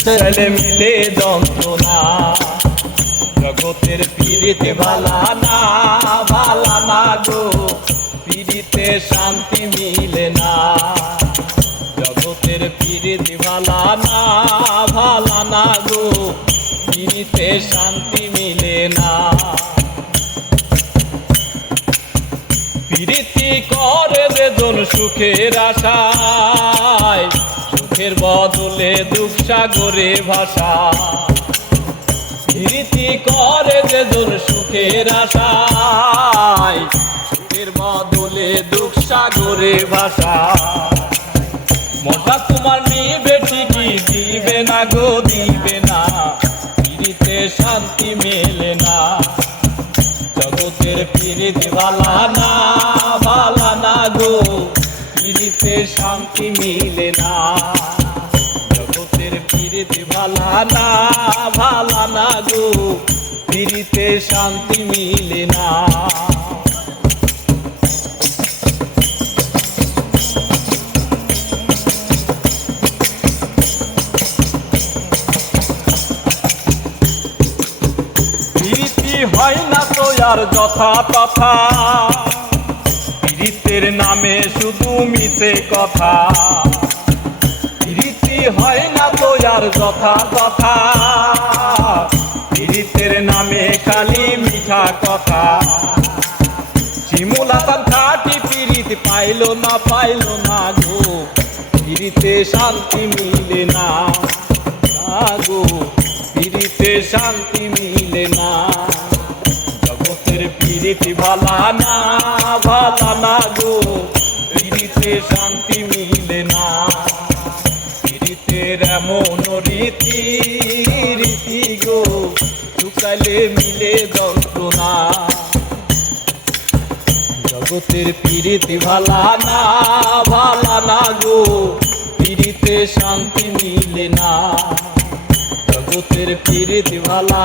ছেলে মিলে যন্ত্রণা জগতের পীড়িতে ভালা না গো পীড়িতে শান্তি মিলে না জগতের পীড়িতে ভালা না গো পীড়িতে শান্তি মিলে না পীড়িতি করে যেজন সুখের আশায় সুখের বদলে দুঃখ সাগরে ভাষা পীড়িতি করে যেজন সুখের আশায় সুখের বদলে দুঃখ সাগরে ভাষা মনটা তোমার নিবে ঠিকই দিবে না গো দিবে না পীড়িতে শান্তি মেলে না জগতের পীড়িতে ভালা না গো পীড়িতে শান্তি মিলে না জগতের পীড়িতে ভালা না গো পীড়িতে শান্তি মিলে না পীড়িতি হয় না তো আর যথা তথা পীড়িতের নামে শুধু মিছে কথা পীড়িতি হয় না তো আর যথা তথা পীড়িতের নামে খালি মিঠা কথা শিমুলাতান খাটি পীড়িত পাইল না গো পীড়িতে শান্তি মিলে না গো পীড়িতে শান্তি মিলে না জগতের পীড়িতি ভালা না গো পীড়িতে শান্তি মিলে না পীড়িতের এমন রীতি গো শুকালে মিলে যন্ত্রণা জগতের পীড়িতি ভালা না গো পীড়িতে শান্তি মিলে না জগতের পীড়িতি ভালা